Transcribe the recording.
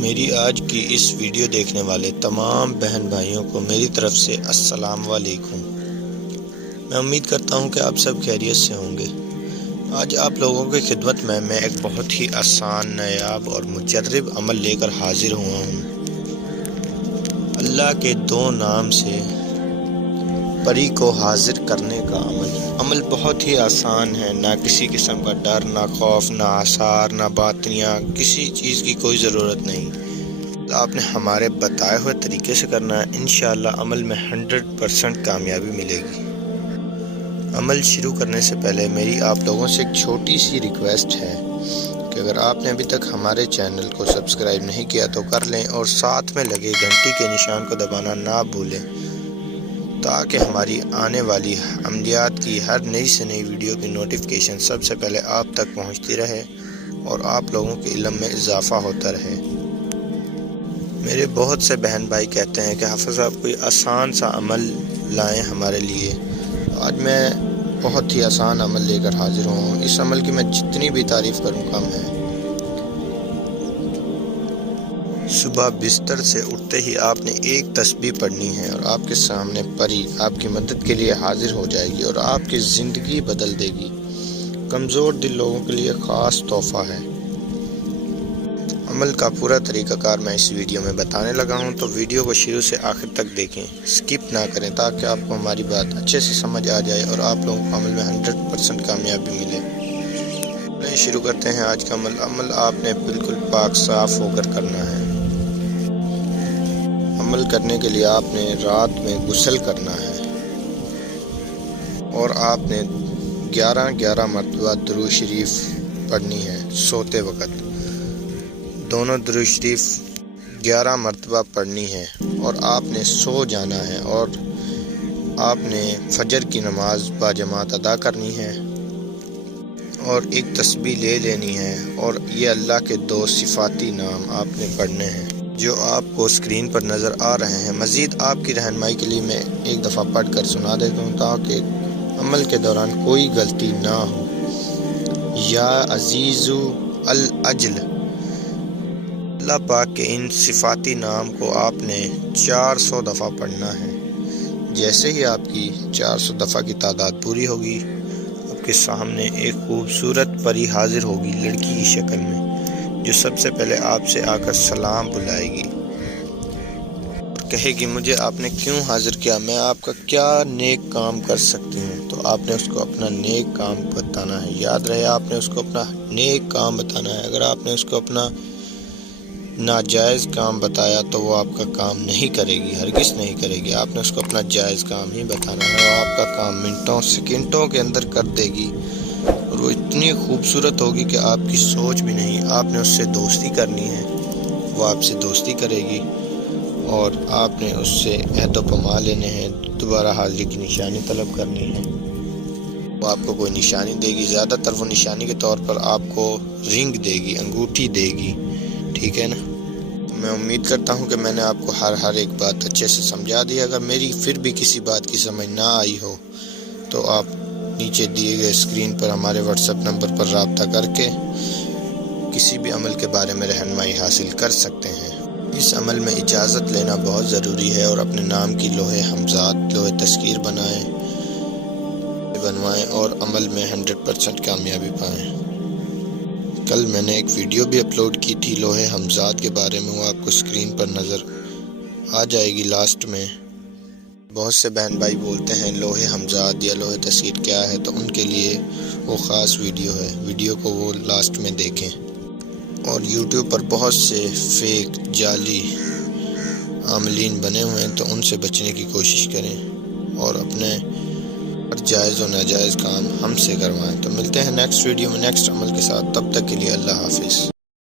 میری آج کی اس ویڈیو دیکھنے والے تمام بہن بھائیوں کو میری طرف سے السلام علیکم۔ میں امید کرتا ہوں کہ آپ سب خیریت سے ہوں گے۔ آج آپ لوگوں کی خدمت میں ایک بہت ہی آسان، نایاب اور مجرب عمل لے کر حاضر ہوا ہوں۔ اللہ کے 2 نام سے پری کو حاضر کرنے کا عمل بہت ہی آسان ہے۔ نہ کسی قسم کا ڈر، نہ خوف، نہ آثار، نہ باطنیہ، کسی چیز کی کوئی ضرورت نہیں۔ آپ نے ہمارے بتائے ہوئے طریقے سے کرنا ہے، انشاءاللہ عمل میں 100% کامیابی ملے گی۔ عمل شروع کرنے سے پہلے میری آپ لوگوں سے ایک چھوٹی سی ریکویسٹ ہے کہ اگر آپ نے ابھی تک ہمارے چینل کو سبسکرائب نہیں کیا تو کر لیں اور ساتھ میں لگے گھنٹی کے نشان کو دبانا نہ بھولیں، تاکہ ہماری آنے والی عملیات کی ہر نئی سے نئی ویڈیو کی نوٹیفیکیشن سب سے پہلے آپ تک پہنچتی رہے اور آپ لوگوں کے علم میں اضافہ ہوتا رہے۔ میرے بہت سے بہن بھائی کہتے ہیں کہ حافظ صاحب کوئی آسان سا عمل لائیں ہمارے لیے۔ آج میں بہت ہی آسان عمل لے کر حاضر ہوں۔ اس عمل کی میں جتنی بھی تعریف کروں کم ہے۔ صبح بستر سے اٹھتے ہی آپ نے ایک تسبیح پڑھنی ہے اور آپ کے سامنے پری آپ کی مدد کے لیے حاضر ہو جائے گی اور آپ کی زندگی بدل دے گی۔ کمزور دل لوگوں کے لیے خاص تحفہ ہے۔ عمل کا پورا طریقہ کار میں اس ویڈیو میں بتانے لگا ہوں، تو ویڈیو کو شروع سے آخر تک دیکھیں، سکپ نہ کریں، تاکہ آپ کو ہماری بات اچھے سے سمجھ آ جائے اور آپ لوگوں کو عمل میں 100% کامیابی ملے۔ شروع کرتے ہیں آج کا عمل آپ نے بالکل پاک صاف ہو کر کرنا ہے۔ عمل کرنے کے لیے آپ نے رات میں غسل کرنا ہے اور آپ نے 11 مرتبہ درود شریف پڑھنی ہے سوتے وقت۔ دونوں درود شریف 11 مرتبہ پڑھنی ہے اور آپ نے سو جانا ہے اور آپ نے فجر کی نماز باجماعت ادا کرنی ہے اور ایک تسبیح لے لینی ہے اور یہ اللہ کے 2 صفاتی نام آپ نے پڑھنے ہیں جو آپ کو اسکرین پر نظر آ رہے ہیں۔ مزید آپ کی رہنمائی کے لیے میں ایک دفعہ پڑھ کر سنا دیتا ہوں تاکہ عمل کے دوران کوئی غلطی نہ ہو۔ یا عزیز الاجل، اللہ پاک کے ان صفاتی نام کو آپ نے 400 دفعہ پڑھنا ہے۔ جیسے ہی آپ کی 400 دفعہ کی تعداد پوری ہوگی، آپ کے سامنے ایک خوبصورت پری حاضر ہوگی لڑکی کی شکل میں، جو سب سے پہلے آپ سے آ کر سلام بلائے گی اور کہے گی مجھے آپ نے کیوں حاضر کیا، میں آپ کا کیا نیک کام کر سکتی ہوں۔ تو آپ نے اس کو اپنا نیک کام بتانا ہے۔ یاد رہے، آپ نے اس کو اپنا نیک کام بتانا ہے۔ اگر آپ نے اس کو اپنا ناجائز کام بتایا تو وہ آپ کا کام نہیں کرے گی، ہرگز نہیں کرے گی۔ آپ نے اس کو اپنا جائز کام ہی بتانا ہے اور آپ کا کام منٹوں سیکنڈوں کے اندر کر دے گی اور وہ اتنی خوبصورت ہوگی کہ آپ کی سوچ بھی نہیں۔ آپ نے اس سے دوستی کرنی ہے، وہ آپ سے دوستی کرے گی اور آپ نے اس سے عہد و پیمان لینے ہیں، دوبارہ حاضری کی نشانی طلب کرنی ہے۔ وہ آپ کو کوئی نشانی دے گی، زیادہ تر وہ نشانی کے طور پر آپ کو رنگ دے گی، انگوٹھی دے گی، ٹھیک ہے نا؟ میں امید کرتا ہوں کہ میں نے آپ کو ہر ایک بات اچھے سے سمجھا دی۔ اگر میری پھر بھی کسی بات کی سمجھ نہ آئی ہو تو آپ نیچے دیے گئے اسکرین پر ہمارے واٹس ایپ نمبر پر رابطہ کر کے کسی بھی عمل کے بارے میں رہنمائی حاصل کر سکتے ہیں۔ اس عمل میں اجازت لینا بہت ضروری ہے اور اپنے نام کی لوح حمزات، لوح تذکیر بنوائیں اور عمل میں 100% کامیابی پائیں۔ کل میں نے ایک ویڈیو بھی اپلوڈ کی تھی لوح حمزات کے بارے میں، وہ آپ کو اسکرین پر نظر آ جائے گی لاسٹ میں۔ بہت سے بہن بھائی بولتے ہیں لوح حمزات یا لوح تذکیر کیا ہے، تو ان کے لیے وہ خاص ویڈیو ہے، ویڈیو کو وہ لاسٹ میں دیکھیں۔ اور یوٹیوب پر بہت سے فیک جعلی عاملین بنے ہوئے ہیں، تو ان سے بچنے کی کوشش کریں اور اپنے جائز و ناجائز کام ہم سے کروائیں۔ تو ملتے ہیں نیکسٹ ویڈیو میں نیکسٹ عمل کے ساتھ، تب تک کے لیے اللہ حافظ۔